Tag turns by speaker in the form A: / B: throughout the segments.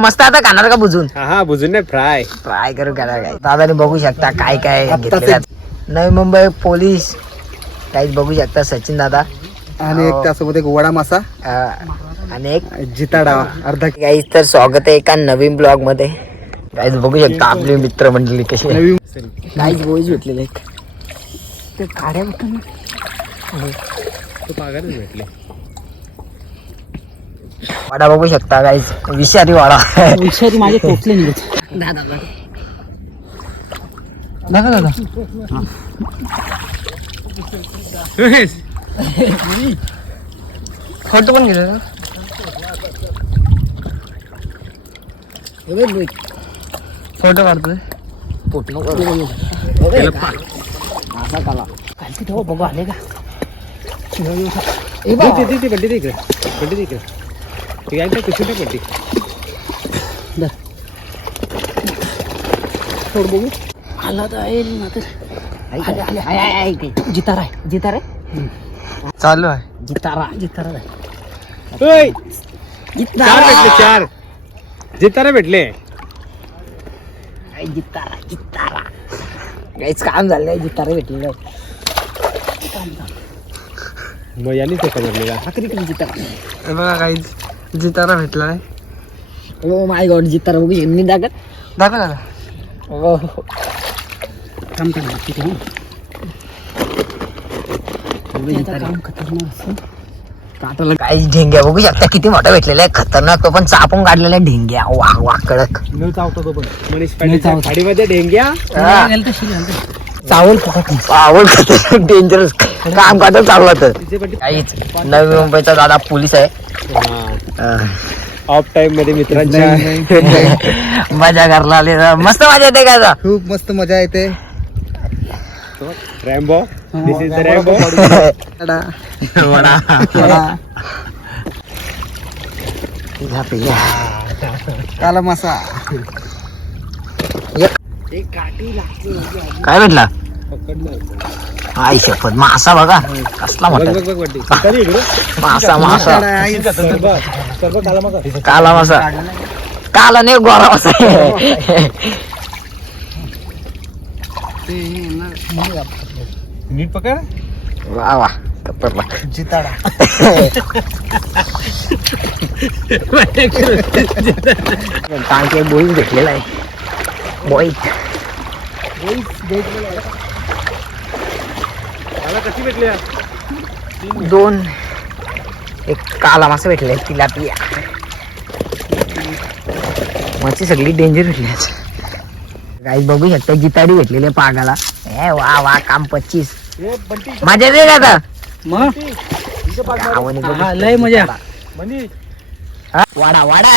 A: मस्त आता खाणार का बुजून?
B: हा हा बुजून नाही फ्राय.
A: ट्राय करू करा काय? दादाने बघू शकता काय काय घेतलेलं आहे. नवी मुंबई पोलीस. काहीच बघू शकता सचिन दादा.
C: आणि एक त्यासोबत एक वडा मासा.
A: अं, आणि एक
C: जिताडा अर्धा
A: गाईज तर स्वागत आहे एका नवीन ब्लॉगमध्ये. गाईज बघू शकता आपली मित्र मंडळी कशी.
C: नवीन
A: गाईज बोईज भेटलेले आहेत. ते काड्या बघतो ना.
B: तो पागारच भेटले.
A: वाडा बघू शकता गाईज विषारी वाडा.
D: विषारी माझे टोचले निघत. दादा दादा
A: फोटो पण घेतो फोटो काढतोय. फोटो
D: ठेव बघू आले का?
B: इकडे बड्डी दे इकडे ते काय काय कुठे बड्डी
D: थोड बघू. आला तर आहे ना तर. जितारा आहे जितारा आहे.
A: चालू आहे.
D: जितारा जितारा आहे
B: ओय, चार भेटले चार. जितारा भेटले.
D: हाय, जितारा जितारा
A: काहीच काम झालं नाही जितारे भेटलेलं
B: मग यांनी ते
D: जितारा
A: हे बघा काहीच जितारा भेटला नाही
D: ओ माय गॉड जितारा बघू शकतो. दाखत
A: दाखव
D: हो काम काम तिथे हो. याचं काम खतरनाक असतं.
A: काटाला काहीच ढेंग्या बघू शकता किती मोठा भेटलेला आहे. खतरनाक तो पण चापून काढलेला आहे ढेंग्या. वा वा कडक.
B: न चावतो तो पण. मनीष.
A: चावल खतरनाक डेंजरस काम काढत चालू होतं. काहीच. नवी मुंबईचा दादा पोलीस आहे.
B: ऑफ टाइममध्ये मित्रांच्या.
A: मजा करायला आले. मस्त मजा येते का आता?
C: खूप मस्त मजा येते.
B: Rambo this is Rambo.
C: काला मासा.
A: काय भेटला आई शपथ मासा बघा कसला मोठा मासा मासा.
B: काला
A: मासा. काला नाही गोरा मासा.
B: नीट पकड.
A: वा वा. कपरला
C: जिताडा.
A: टांके बोईज भेटलेला आहे. बोईज
B: मला कशी
A: दोन एक काला मासा भेटले तिलापिया मच्छी सगळी डेंजर भेटली काही बघू शकता जिताडी भेटलेले पागाला ए वा वा काम पच्चीस मजा येते का आता
D: हा, लय मजा.
A: हा, वाडा वाडा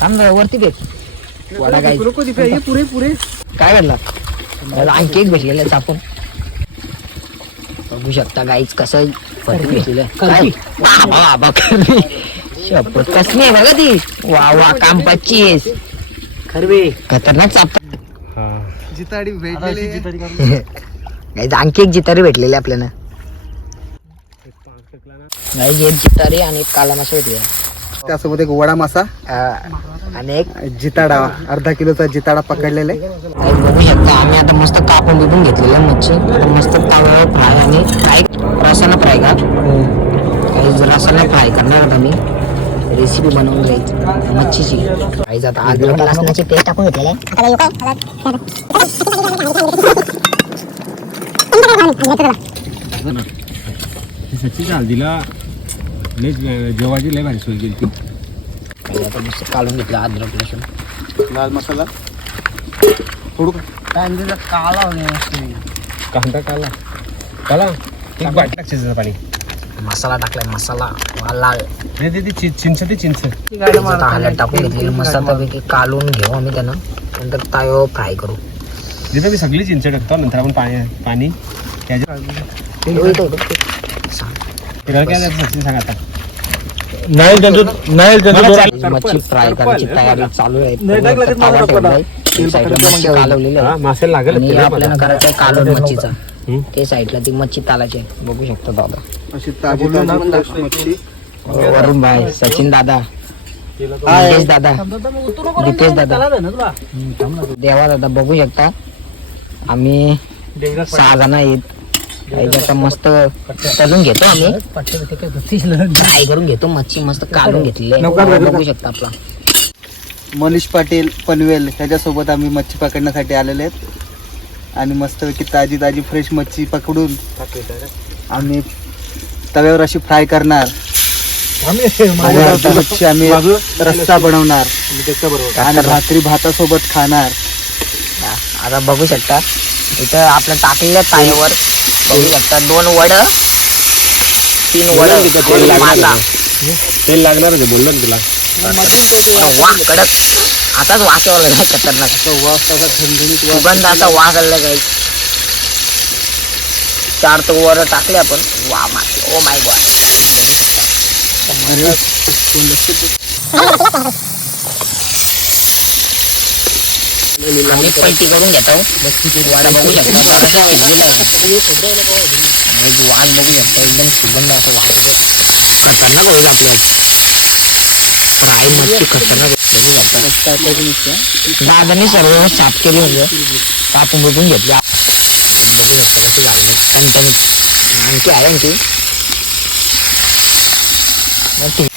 A: थांब जरा, वरती भेट वाडा काय
B: पुरे पुरे
A: काय घडला आणखी एक भेटलेलं चापून बघू शकता गाईच कसं. शपथ कसली आहे बघा ती. वा वा काम पच्चीस.
D: खरवे.
A: खतरनाक चाप
B: हा.
C: जिताडी भेटलेली
A: गाईज आणखी एक जितारी भेटलेली आपल्याला. गाईज एक जितारी आणि एक काला मासा भेटले
C: त्यासोबत एक वडा मासा
A: आणि एक
C: जिताडा अर्धा किलोचा जिताडा पकडलेला आहे.
A: बघू शकता आम्ही आता मस्त कापून बिपून घेतलेलं आहे मच्छी. मस्त तांदळावर फ्राय आणि काय रसाला फ्राय का? काही रसाला फ्राय करणार आता मी. रेसिपी बनवून जाईल मच्छीची. काही आता अद्रक लसणाची पेस्ट टाकून घेतलेलं आहे.
B: सच्ची चाल दिला. जेवायची लय भारी सोय केली. ती
A: काही आता मस्त काढून घेतलं अद्रक लसूण.
C: लाल मसाला. फोडू का?
D: काला
B: कांदा काला. काला? एक बाट टाक शिजायचं पाणी.
A: मसाला टाकलाय मसाला. वा लाल.
B: नाही ते- ते चि- चिंच ते चिंच.
A: आता हळद टाकून घेतलेलं कालून घेऊ आम्ही त्यांना. नंतर तायो फ्राय करू.
B: तिथं मी सगळी चिंच टाकतो नंतर आपण पाणी पाणी त्याच्या.
A: सांग.
E: नाही त्यांचं नाही
A: ही मच्छी फ्राय करायची तयारी चालू आहे. कालवलेली आहे.
B: मासे लागेल
A: आपल्याला. करायचं आहे कालवण मच्छीचा. ते साईडला ती मच्छी तालाची आहे. बघू शकता दादा.
C: अशी ताजी ताजी मच्छी.
A: वरुण भाई सचिन दादा. मंगेश दादा. दीपेश दादा. देवा दादा बघू शकता. आम्ही सहा जण आहेत. आता मस्त घेतो आम्ही. फ्राय करून घेतो मच्छी मस्त काढून. बघू शकता आपला.
C: मनीष पाटील पनवेल ह्याच्यासोबत आम्ही मच्छी पकडण्यासाठी आलेले आहेत. आणि मस्तपैकी ताजी ताजी फ्रेश मच्छी पकडून आम्ही तव्यावर अशी फ्राय करणार. मच्छी आम्ही रस्सा बनवणार. आणि भाकरी भातासोबत खाणार.
A: आता बघू शकता. इथं आपल्या टाकलेल्या तायावर बघू शकता दोन वड तीन वड आणि मासा
B: तेल लागणार आहे बोललो ना तुला.
A: वास कडक. आताच वास यावा लागला खतरनाक. सुगंधाचा वास आला काही. चार तो वर टाकले आपण. वा मा ओ माय गॉड आम्ही पलटी करून घेतो. वाडा बघू शकता आहे. बघू एकदम सुगंध असा वास खतरनाक होईल आपल्याला फ्राय मच्छी खतरनाक दादाने सर्व साफ केली म्हणजे कापून बुजून घेतली. बघू शकता कशी झाली टणटणीत आणखी आहे आणखी.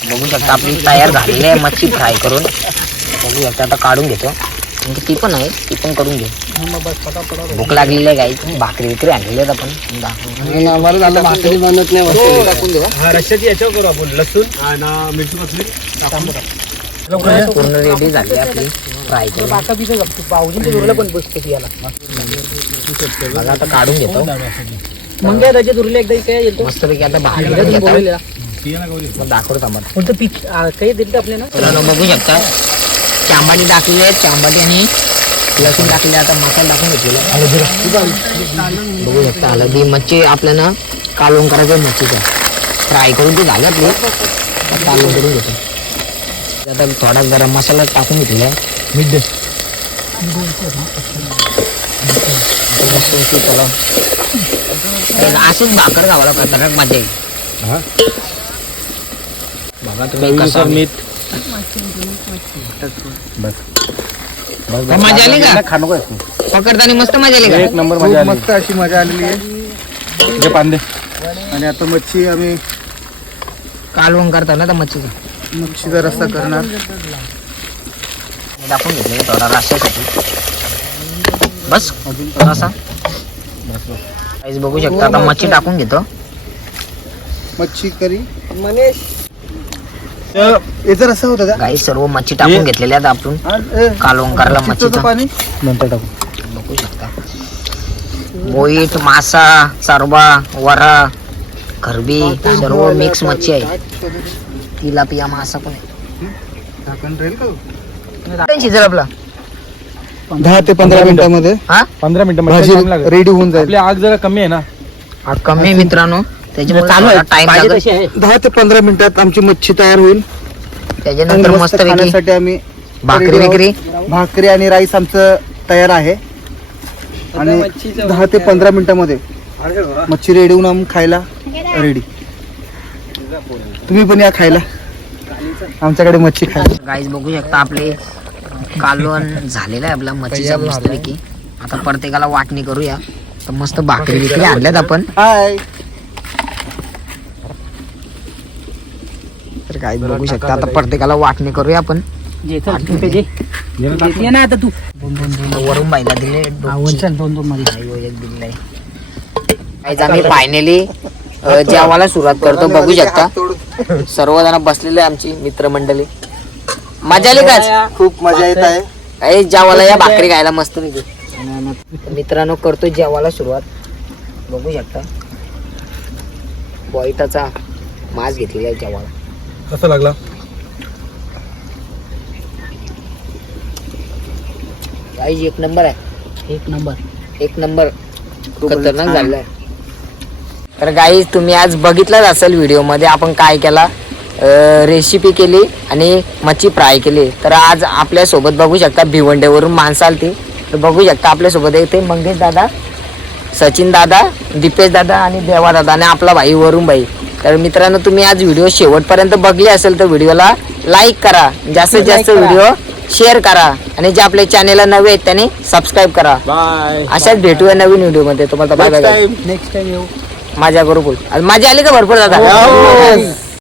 A: बघू शकता आपली तयार झालेली आहे मच्छी फ्राय करून. बघू शकता आता काढून घेतो. ती पण आहे ती पण करून घे. भूक लागलेली आहे काही भाकरी विक्री आणलेली आहेत आपण.
C: भाकरी बनत नाही
A: हो, टाकून देऊ
B: हा. रश्याची याच्यावर करू आपण लसूण आणि मिरची
A: पूर्ण रेडी झाली आपली फ्राय बघा आता काढून घेतो.
D: मंगे दुरले एकदा काय येतो.
A: मस्तपैकी आता भाकरी दाखवतो
D: पीक काही दिलं आपल्याला?
A: बघू शकता. चांबाटी टाकलेली आहे. चांबाटी आणि लसूण टाकले आता मसाला टाकून घेतलेला. बघू शकता हळदी मच्छी आपल्याला कालवून करायचं मच्छीचं. फ्राय करून ते झालं कालवून करून घेतो. आता थोडा गरम मसाला टाकून घेतलेला आहे. त्याला असंच भाकर खावाला खतरनाक मजा येईल बघा तुम्ही कसं
B: मीठ
A: मजा आली का?
C: खाणं काय?
A: पकडताना मस्त मजा आली
B: एक
A: का
B: नंबर
C: खूप
B: मजा आली.
C: मस्त अशी मजा आलेली आहे.
B: पांदे.
C: आणि आता मच्छी आम्ही
A: कालवण करताना तर मच्छीचं
C: मच्छीचा रस्सा करणार.
A: दाखवून घेतलं थोडा रस्त्यासाठी बस रसा काहीच बघू शकता आता मच्छी टाकून घेतो.
C: मच्छी करी. याचा रस्सा होता का?
A: काही सर्व मच्छी टाकून घेतलेल्या आहेत आपण.
C: हा, ए, मच्छीचं.
A: मच्छीचं
C: पाणी.
B: नंतर टाकू.
A: बघू शकता. बोईट मासा सरबा वरा खरबी सर्व मिक्स मच्छी आहे. तिलापिया मासा पण आहे.
C: झाकण राहील का
A: पण शिजेल आपला.
C: दहा ते पंधरा मिनिटामध्ये
A: हा?
B: पंधरा मिनिटं
C: भाजी
B: time लागेल.
C: रेडी होऊन जाईल.
B: आपली आग जरा कमी आहे ना.
A: हा कमी आहे मित्रांनो. त्याच्यामुळे टाइम
D: पाहिजे
A: लागेल.
D: तशी आहे.
C: दहा ते पंधरा मिनिटात आमची मच्छी तयार होईल.
A: त्याच्यानंतर मस्त
C: खाण्यासाठी आम्ही
A: भाकरी
C: ready आहोत.
A: विक्री
C: भाकरी आणि राईस आमचं तयार आहे. आणि दहा ते पंधरा मिनिटामध्ये मच्छी रेडी होऊन आम्ही खायला रेडी तुम्ही पण या खायला. आमच्याकडे मच्छी खायला.
A: गाईज बघू शकता आपले कालवण झालेलं आहे आपला मच्छीचा मस्तपैकी. आता प्रत्येकाला वाटणी करूया. तर मस्त भाकरी विक्री आणल्यात आपण.
C: हाय
A: तर गाईज बघू शकता. आता प्रत्येकाला वाटणी करूया आपण.
D: जे चल, तू पे जे. ये ना आता तू.
A: वरून बाईला दिले.
D: आवड चल दोन दोन मध्ये.
A: गाईज आम्ही फायनली जेवायला सुरुवात करतो. बघू शकता. सर्वजण बसलेले आहे आमची मित्रमंडळी. मजा आली का
C: खूप मजा येत आहे.
A: काही जेवायला या भाकरी खायला मस्त मित्रांनो करतो जेवायला सुरुवात. बघू शकता. बॉईटाचा मास घेतलेला आहे जेवायला.
B: कसं लागला?
A: एक नंबर आहे.
D: एक नंबर.
A: एक नंबर. खतरनाक झालेला आहे तर गाई तुम्ही आज बघितलंच असेल व्हिडिओमध्ये आपण काय केला. रेसिपी केली आणि मच्छी फ्राय केली. तर आज आपल्यासोबत बघू शकता भिवंड्यावरून माणसं आलती. तर बघू शकता आपल्यासोबत येते मंगेश दादा सचिन दादा दीपेश दादा आणि देवा दादा आणि आपला भाई वरुण भाई. तर मित्रांनो तुम्ही आज व्हिडिओ शेवटपर्यंत बघले असेल तर व्हिडिओला लाईक करा. जास्तीत जास्त. व्हिडिओ शेअर करा. आणि जे आपल्या चॅनेलला नवे आहेत त्यांनी सबस्क्राईब करा.
B: बाय
A: अशाच भेटूया नवीन व्हिडिओमध्ये तुम्हाला बाय बाय
C: नेक्स्ट टाइम येऊ.
A: माझ्या बरोबर. माझी आली का भरपूर दादा?